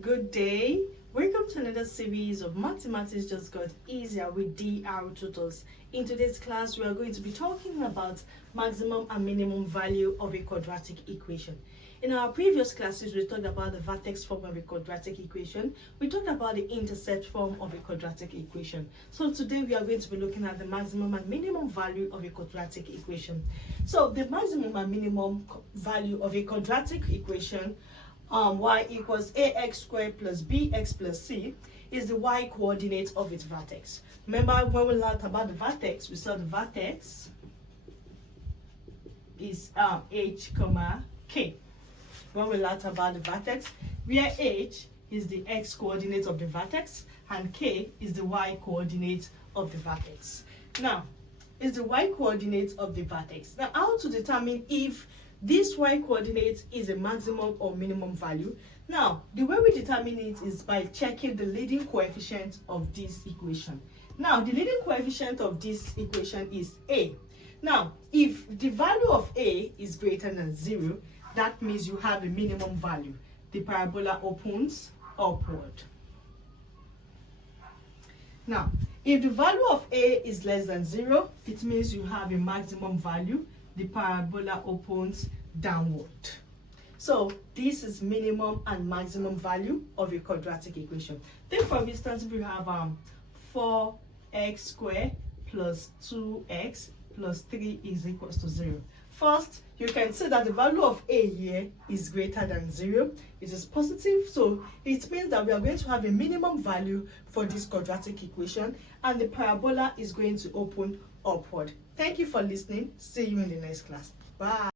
Good day. Welcome to another series of Mathematics Just Got Easier with DR Tutors. In today's class, we are going to be talking about maximum and minimum value of a quadratic equation. In our previous classes, we talked about the vertex form of a quadratic equation. We talked about the intercept form of a quadratic equation. So today we are going to be looking at the maximum and minimum value of a quadratic equation. So the maximum and minimum value of a quadratic equation, y equals ax squared plus bx plus c, is the y coordinate of its vertex. Remember when we learned about the vertex, we saw the vertex is h comma k. When we learned about the vertex, where h is the x coordinate of the vertex and k is the y coordinate of the vertex. Now, is the y coordinate of the vertex. Now, how to determine if this y coordinate is a maximum or minimum value? Now, the way we determine it is by checking the leading coefficient of this equation. Now, the leading coefficient of this equation is a. Now, if the value of a is greater than 0, that means you have a minimum value. The parabola opens upward. Now, if the value of a is less than 0, it means you have a maximum value. The parabola opens downward. So this is minimum and maximum value of a quadratic equation. Take for instance, if you have 4x squared plus 2x plus 3 is equals to 0. First, you can see that the value of a here is greater than 0. It is positive, so it means that we are going to have a minimum value for this quadratic equation, and the parabola is going to open upward. Thank you for listening. See you in the next class. Bye.